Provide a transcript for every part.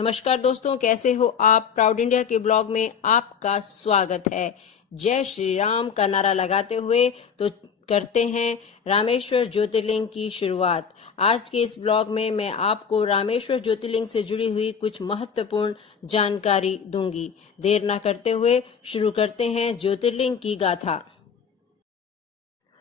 नमस्कार दोस्तों, कैसे हो आप। प्राउड इंडिया के ब्लॉग में आपका स्वागत है। जय श्री राम का नारा लगाते हुए तो करते हैं रामेश्वर ज्योतिर्लिंग की शुरुआत। आज के इस ब्लॉग में मैं आपको रामेश्वर ज्योतिर्लिंग से जुड़ी हुई कुछ महत्वपूर्ण जानकारी दूंगी। देर न करते हुए शुरू करते हैं ज्योतिर्लिंग की गाथा।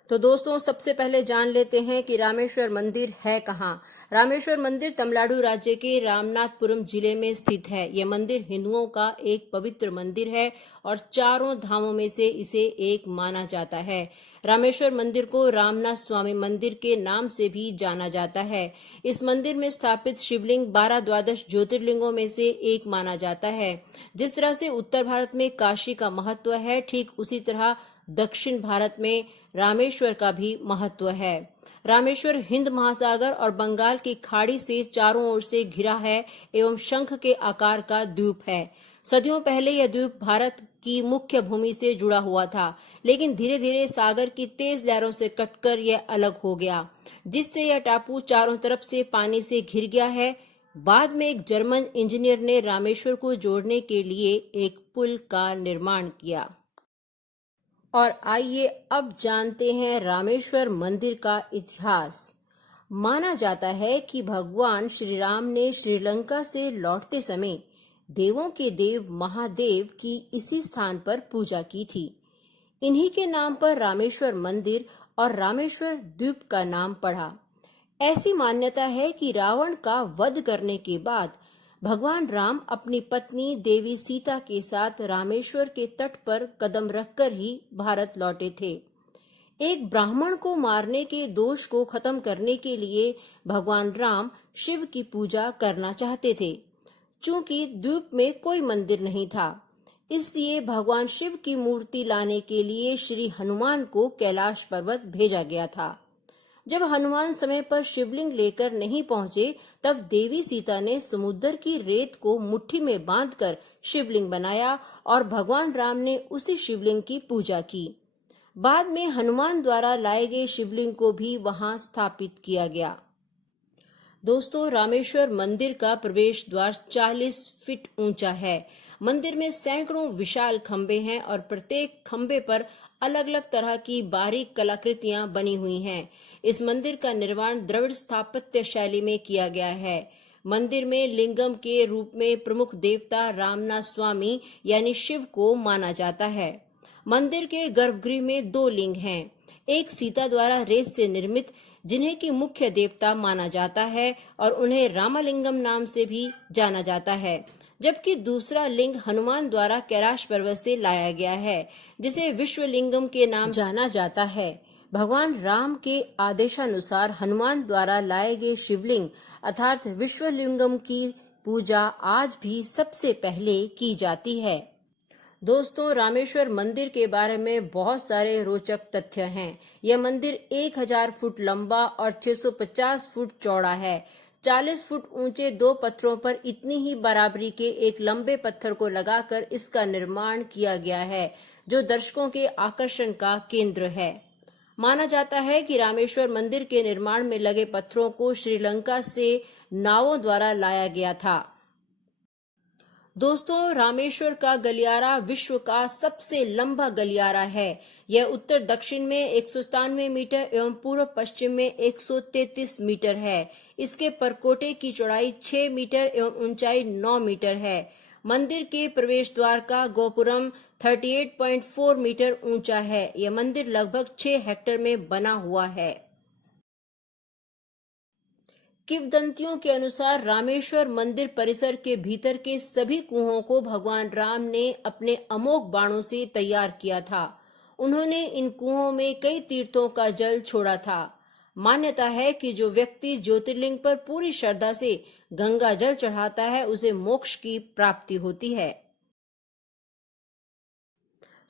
तो दोस्तों, सबसे पहले जान लेते हैं कि रामेश्वर मंदिर है कहाँ। रामेश्वर मंदिर तमिलनाडु राज्य के रामनाथपुरम जिले में स्थित है। यह मंदिर हिंदुओं का एक पवित्र मंदिर है और चारों धामों में से इसे एक माना जाता है। रामेश्वर मंदिर को रामनाथ स्वामी मंदिर के नाम से भी जाना जाता है। इस मंदिर में स्थापित शिवलिंग 12 द्वादश ज्योतिर्लिंगों में से एक माना जाता है। जिस तरह से उत्तर भारत में काशी का महत्व है, ठीक उसी तरह दक्षिण भारत में रामेश्वर का भी महत्व है। रामेश्वर हिंद महासागर और बंगाल की खाड़ी से चारों ओर से घिरा है एवं शंख के आकार का द्वीप है। सदियों पहले यह द्वीप भारत की मुख्य भूमि से जुड़ा हुआ था, लेकिन धीरे धीरे सागर की तेज लहरों से कटकर यह अलग हो गया, जिससे यह टापू चारों तरफ से पानी से घिर गया है। बाद में एक जर्मन इंजीनियर ने रामेश्वर को जोड़ने के लिए एक पुल का निर्माण किया। और आइए अब जानते हैं रामेश्वर मंदिर का इतिहास। माना जाता है कि भगवान श्री राम ने श्रीलंका से लौटते समय देवों के देव महादेव की इसी स्थान पर पूजा की थी। इन्हीं के नाम पर रामेश्वर मंदिर और रामेश्वर द्वीप का नाम पड़ा। ऐसी मान्यता है कि रावण का वध करने के बाद भगवान राम अपनी पत्नी देवी सीता के साथ रामेश्वर के तट पर कदम रखकर ही भारत लौटे थे। एक ब्राह्मण को मारने के दोष को खत्म करने के लिए भगवान राम शिव की पूजा करना चाहते थे। चूंकि द्वीप में कोई मंदिर नहीं था, इसलिए भगवान शिव की मूर्ति लाने के लिए श्री हनुमान को कैलाश पर्वत भेजा गया था। जब हनुमान समय पर शिवलिंग लेकर नहीं पहुंचे, तब देवी सीता ने समुद्र की रेत को मुट्ठी में बांधकर शिवलिंग बनाया और भगवान राम ने उसी शिवलिंग की पूजा की। बाद में हनुमान द्वारा लाए गए शिवलिंग को भी वहां स्थापित किया गया। दोस्तों, रामेश्वर मंदिर का प्रवेश द्वार 40 फीट ऊंचा है। मंदिर में सैकड़ों विशाल खंबे हैं और प्रत्येक खंबे पर अलग अलग तरह की बारीक कलाकृतियां बनी हुई हैं। इस मंदिर का निर्माण द्रविड़ स्थापत्य शैली में किया गया है। मंदिर में लिंगम के रूप में प्रमुख देवता रामनाथ स्वामी यानी शिव को माना जाता है। मंदिर के गर्भगृह में 2 लिंग हैं। एक सीता द्वारा रेत से निर्मित, जिन्हें की मुख्य देवता माना जाता है और उन्हें रामलिंगम नाम से भी जाना जाता है, जबकि दूसरा लिंग हनुमान द्वारा कैलाश पर्वत से लाया गया है, जिसे विश्वलिंगम के नाम जाना जाता है। भगवान राम के आदेशानुसार हनुमान द्वारा लाए गए शिवलिंग अर्थात विश्वलिंगम की पूजा आज भी सबसे पहले की जाती है। दोस्तों, रामेश्वर मंदिर के बारे में बहुत सारे रोचक तथ्य हैं। यह मंदिर 1000 फुट लंबा और 650 फुट चौड़ा है। 40 फुट ऊंचे 2 पत्थरों पर इतनी ही बराबरी के एक लंबे पत्थर को लगाकर इसका निर्माण किया गया है, जो दर्शकों के आकर्षण का केंद्र है। माना जाता है कि रामेश्वर मंदिर के निर्माण में लगे पत्थरों को श्रीलंका से नावों द्वारा लाया गया था। दोस्तों, रामेश्वर का गलियारा विश्व का सबसे लंबा गलियारा है। यह उत्तर दक्षिण में 197 मीटर एवं पूर्व पश्चिम में 133 मीटर है। इसके परकोटे की चौड़ाई 6 मीटर एवं ऊंचाई 9 मीटर है। मंदिर के प्रवेश द्वार का गोपुरम 38.4 मीटर ऊंचा है। यह मंदिर लगभग 6 हेक्टेयर में बना हुआ है। किंवदंतियों के अनुसार रामेश्वर मंदिर परिसर के भीतर के सभी कुओं को भगवान राम ने अपने अमोघ बाणों से तैयार किया था। उन्होंने इन कुओं में कई तीर्थों का जल छोड़ा था। मान्यता है कि जो व्यक्ति ज्योतिर्लिंग पर पूरी श्रद्धा से गंगा जल चढ़ाता है, उसे मोक्ष की प्राप्ति होती है।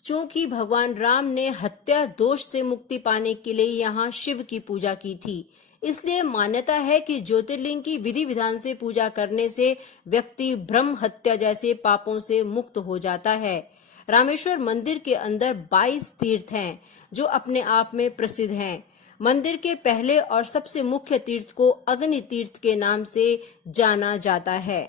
चूंकि भगवान राम ने हत्या दोष से मुक्ति पाने के लिए यहाँ शिव की पूजा की थी, इसलिए मान्यता है कि ज्योतिर्लिंग की विधि विधान से पूजा करने से व्यक्ति ब्रह्म हत्या जैसे पापों से मुक्त हो जाता है। रामेश्वर मंदिर के अंदर 22 तीर्थ हैं, जो अपने आप में प्रसिद्ध हैं। मंदिर के पहले और सबसे मुख्य तीर्थ को अग्नि तीर्थ के नाम से जाना जाता है।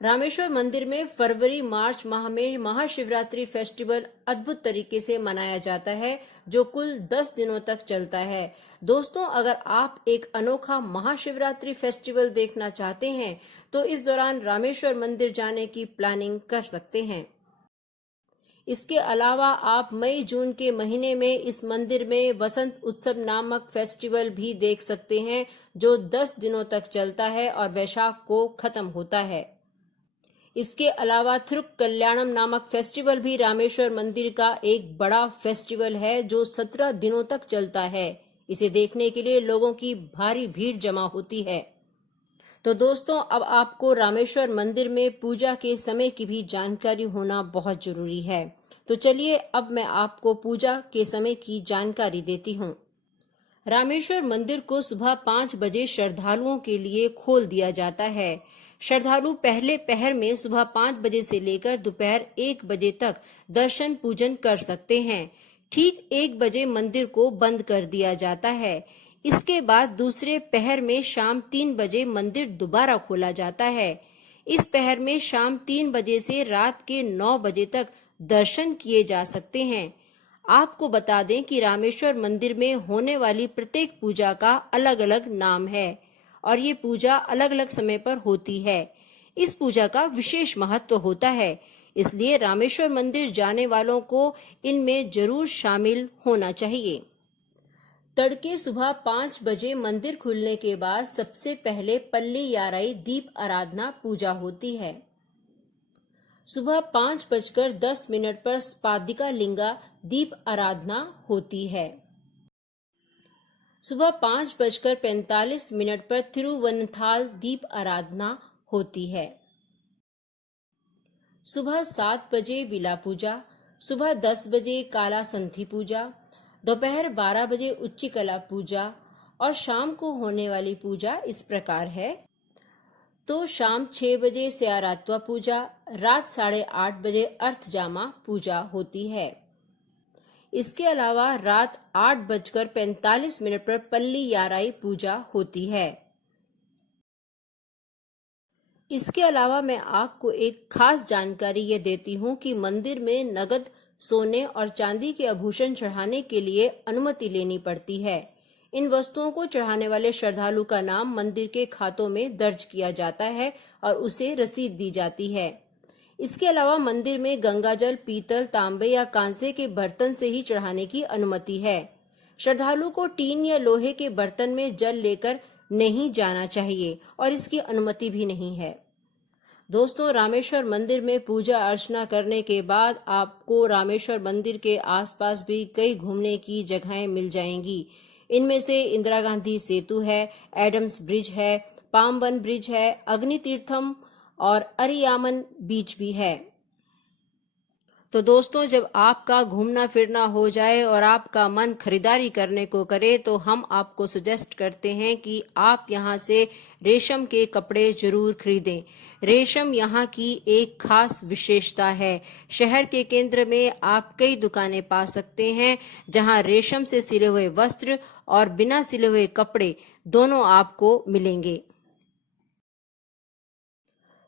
रामेश्वर मंदिर में फरवरी मार्च माह में महाशिवरात्रि फेस्टिवल अद्भुत तरीके से मनाया जाता है, जो कुल 10 दिनों तक चलता है। दोस्तों, अगर आप एक अनोखा महाशिवरात्रि फेस्टिवल देखना चाहते हैं तो इस दौरान रामेश्वर मंदिर जाने की प्लानिंग कर सकते हैं। इसके अलावा आप मई जून के महीने में इस मंदिर में वसंत उत्सव नामक फेस्टिवल भी देख सकते हैं, जो 10 दिनों तक चलता है और वैशाख को खत्म होता है। इसके अलावा थिरुक कल्याणम नामक फेस्टिवल भी रामेश्वर मंदिर का एक बड़ा फेस्टिवल है, जो 17 दिनों तक चलता है। इसे देखने के लिए लोगों की भारी भीड़ जमा होती है। तो दोस्तों, अब आपको रामेश्वर मंदिर में पूजा के समय की भी जानकारी होना बहुत जरूरी है। तो चलिए, अब मैं आपको पूजा के समय की जानकारी देती हूँ। रामेश्वर मंदिर को सुबह 5 बजे श्रद्धालुओं के लिए खोल दिया जाता है। श्रद्धालु पहले पहर में सुबह 5 बजे से लेकर दोपहर 1 बजे तक दर्शन पूजन कर सकते हैं। ठीक 1 बजे मंदिर को बंद कर दिया जाता है। इसके बाद दूसरे पहर में शाम 3 बजे मंदिर दोबारा खोला जाता है। इस पहर में शाम 3 बजे से रात के 9 बजे तक दर्शन किए जा सकते हैं। आपको बता दें कि रामेश्वर मंदिर में होने वाली प्रत्येक पूजा का अलग अलग नाम है और ये पूजा अलग अलग समय पर होती है। इस पूजा का विशेष महत्व होता है, इसलिए रामेश्वर मंदिर जाने वालों को इनमें जरूर शामिल होना चाहिए। तड़के सुबह 5 बजे मंदिर खुलने के बाद सबसे पहले पल्ली याराई दीप आराधना पूजा होती है। सुबह 5:10 पर स्पादिका लिंगा दीप आराधना होती है। सुबह 5:45 पर तिरुवनंथाल दीप आराधना होती है। सुबह 7 बजे विला पूजा, सुबह 10 बजे काला संथी पूजा, दोपहर 12 बजे उच्चिकला पूजा और शाम को होने वाली पूजा इस प्रकार है। तो शाम 6 बजे स्यारात्वा पूजा, रात 8:30 बजे अर्थजामा पूजा होती है। इसके अलावा रात 8:45 पर पल्ली याराई पूजा होती है। इसके अलावा मैं आपको एक खास जानकारी ये देती हूँ कि मंदिर में नगद सोने और चांदी के आभूषण चढ़ाने के लिए अनुमति लेनी पड़ती है। इन वस्तुओं को चढ़ाने वाले श्रद्धालु का नाम मंदिर के खातों में दर्ज किया जाता है और उसे रसीद दी जाती है। इसके अलावा मंदिर में गंगाजल पीतल, तांबे या कांसे के बर्तन से ही चढ़ाने की अनुमति है। श्रद्धालु को टीन या लोहे के बर्तन में जल लेकर नहीं जाना चाहिए और इसकी अनुमति भी नहीं है। दोस्तों, रामेश्वर मंदिर में पूजा अर्चना करने के बाद आपको रामेश्वर मंदिर के आसपास भी कई घूमने की जगहें मिल जाएंगी। इनमें से इंदिरा गांधी सेतु है, एडम्स ब्रिज है, पामबन ब्रिज है, अग्नि तीर्थम और अरियामन बीच भी है। तो दोस्तों, जब आपका घूमना फिरना हो जाए और आपका मन खरीदारी करने को करे तो हम आपको सजेस्ट करते हैं कि आप यहाँ से रेशम के कपड़े जरूर खरीदें। रेशम यहाँ की एक खास विशेषता है। शहर के केंद्र में आप कई दुकानें पा सकते हैं जहाँ रेशम से सिले हुए वस्त्र और बिना सिले हुए कपड़े दोनों आपको मिलेंगे।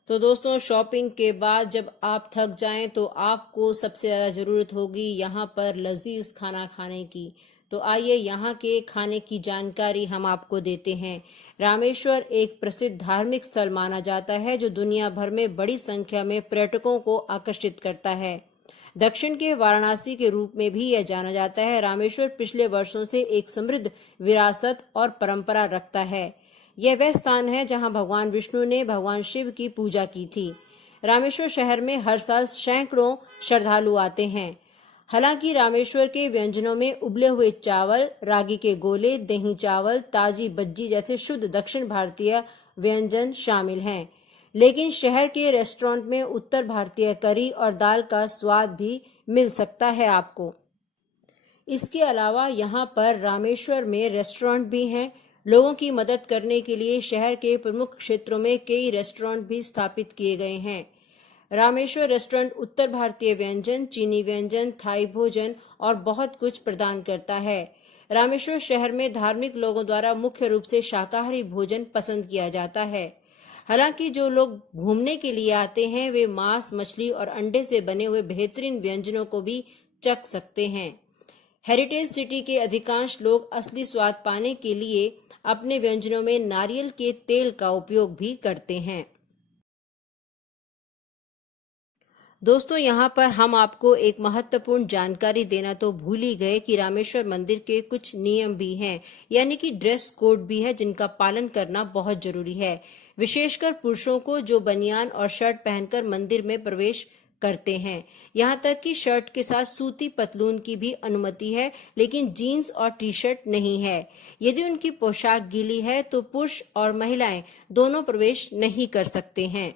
तो दोस्तों, शॉपिंग के बाद जब आप थक जाएं तो आपको सबसे ज़्यादा ज़रूरत होगी यहाँ पर लजीज खाना खाने की। तो आइए यहाँ के खाने की जानकारी हम आपको देते हैं। रामेश्वर एक प्रसिद्ध धार्मिक स्थल माना जाता है जो दुनिया भर में बड़ी संख्या में पर्यटकों को आकर्षित करता है। दक्षिण के वाराणसी के रूप में भी यह जाना जाता है। रामेश्वर पिछले वर्षों से एक समृद्ध विरासत और परंपरा रखता है। यह वह स्थान है जहां भगवान विष्णु ने भगवान शिव की पूजा की थी। रामेश्वर शहर में हर साल सैकड़ों श्रद्धालु आते हैं। हालांकि रामेश्वर के व्यंजनों में उबले हुए चावल, रागी के गोले, दही चावल, ताजी बज्जी जैसे शुद्ध दक्षिण भारतीय व्यंजन शामिल हैं। लेकिन शहर के रेस्टोरेंट में उत्तर भारतीय करी और दाल का स्वाद भी मिल सकता है आपको। इसके अलावा यहाँ पर रामेश्वर में रेस्टोरेंट भी हैं। लोगों की मदद करने के लिए शहर के प्रमुख क्षेत्रों में कई रेस्टोरेंट भी स्थापित किए गए हैं। रामेश्वर रेस्टोरेंट उत्तर भारतीय व्यंजन, चीनी व्यंजन, थाई भोजन और बहुत कुछ प्रदान करता है। रामेश्वर शहर में धार्मिक लोगों द्वारा मुख्य रूप से शाकाहारी भोजन पसंद किया जाता है। हालांकि जो लोग घूमने के लिए आते हैं वे मांस, मछली और अंडे से बने हुए बेहतरीन व्यंजनों को भी चख सकते हैं। हेरिटेज सिटी के अधिकांश लोग असली स्वाद पाने के लिए अपने व्यंजनों में नारियल के तेल का उपयोग भी करते हैं। दोस्तों, यहाँ पर हम आपको एक महत्वपूर्ण जानकारी देना तो भूल ही गए कि रामेश्वर मंदिर के कुछ नियम भी हैं, यानी कि ड्रेस कोड भी है जिनका पालन करना बहुत जरूरी है। विशेषकर पुरुषों को, जो बनियान और शर्ट पहनकर मंदिर में प्रवेश करते हैं। यहाँ तक कि शर्ट के साथ सूती पतलून की भी अनुमति है, लेकिन जीन्स और टी शर्ट नहीं है। यदि उनकी पोशाक गीली है तो पुरुष और महिलाएं दोनों प्रवेश नहीं कर सकते हैं।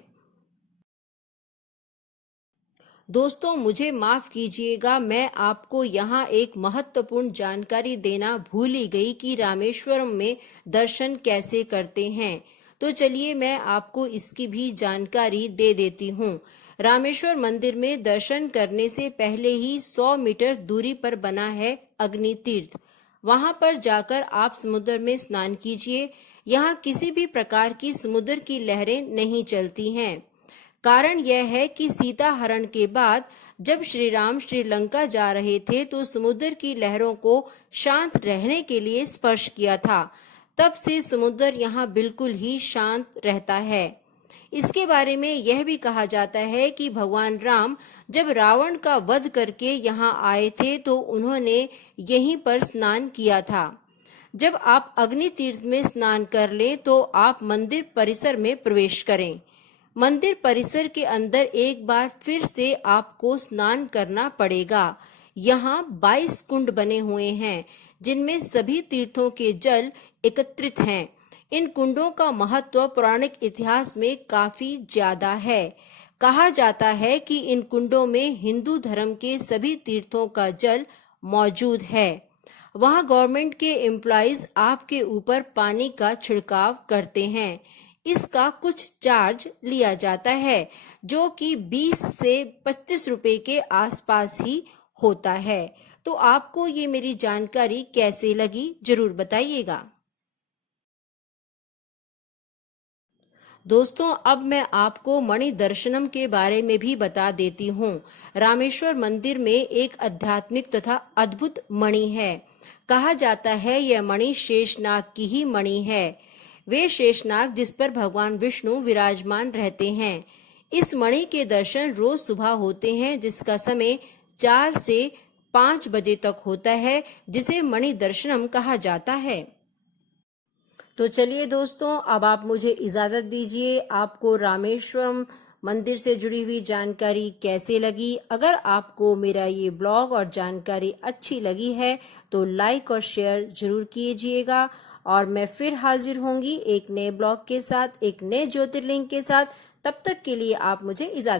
दोस्तों, मुझे माफ कीजिएगा, मैं आपको यहाँ एक महत्वपूर्ण जानकारी देना भूल ही गई कि रामेश्वरम में दर्शन कैसे करते हैं। तो चलिए मैं आपको इसकी भी जानकारी दे देती हूँ। रामेश्वर मंदिर में दर्शन करने से पहले ही 100 मीटर दूरी पर बना है अग्नि तीर्थ। वहां पर जाकर आप समुद्र में स्नान कीजिए। यहाँ किसी भी प्रकार की समुद्र की लहरें नहीं चलती हैं। कारण यह है कि सीता हरण के बाद जब श्री राम श्रीलंका जा रहे थे तो समुद्र की लहरों को शांत रहने के लिए स्पर्श किया था। तब से समुद्र यहाँ बिल्कुल ही शांत रहता है। इसके बारे में यह भी कहा जाता है कि भगवान राम जब रावण का वध करके यहाँ आए थे तो उन्होंने यहीं पर स्नान किया था। जब आप अग्नि तीर्थ में स्नान कर लें तो आप मंदिर परिसर में प्रवेश करें। मंदिर परिसर के अंदर एक बार फिर से आपको स्नान करना पड़ेगा। यहाँ 22 कुंड बने हुए हैं जिनमें सभी तीर्थों के जल एकत्रित हैं। इन कुंडों का महत्व पौराणिक इतिहास में काफी ज्यादा है। कहा जाता है कि इन कुंडों में हिंदू धर्म के सभी तीर्थों का जल मौजूद है। वहाँ गवर्नमेंट के एम्प्लॉइज आपके ऊपर पानी का छिड़काव करते हैं। इसका कुछ चार्ज लिया जाता है जो कि 20 से 25 रुपए के आसपास ही होता है। तो आपको ये मेरी जानकारी कैसे लगी जरूर बताइएगा। दोस्तों, अब मैं आपको मणि दर्शनम के बारे में भी बता देती हूँ। रामेश्वर मंदिर में एक आध्यात्मिक तथा अद्भुत मणि है। कहा जाता है यह मणि शेषनाग की ही मणि है। वे शेषनाग जिस पर भगवान विष्णु विराजमान रहते हैं। इस मणि के दर्शन रोज सुबह होते हैं जिसका समय 4 से 5 बजे तक होता है, जिसे मणि दर्शनम कहा जाता है। तो चलिए दोस्तों, अब आप मुझे इजाजत दीजिए। आपको रामेश्वरम मंदिर से जुड़ी हुई जानकारी कैसे लगी? अगर आपको मेरा ये ब्लॉग और जानकारी अच्छी लगी है तो लाइक और शेयर जरूर कीजिएगा। और मैं फिर हाजिर होंगी एक नए ब्लॉग के साथ, एक नए ज्योतिर्लिंग के साथ। तब तक के लिए आप मुझे इजाजत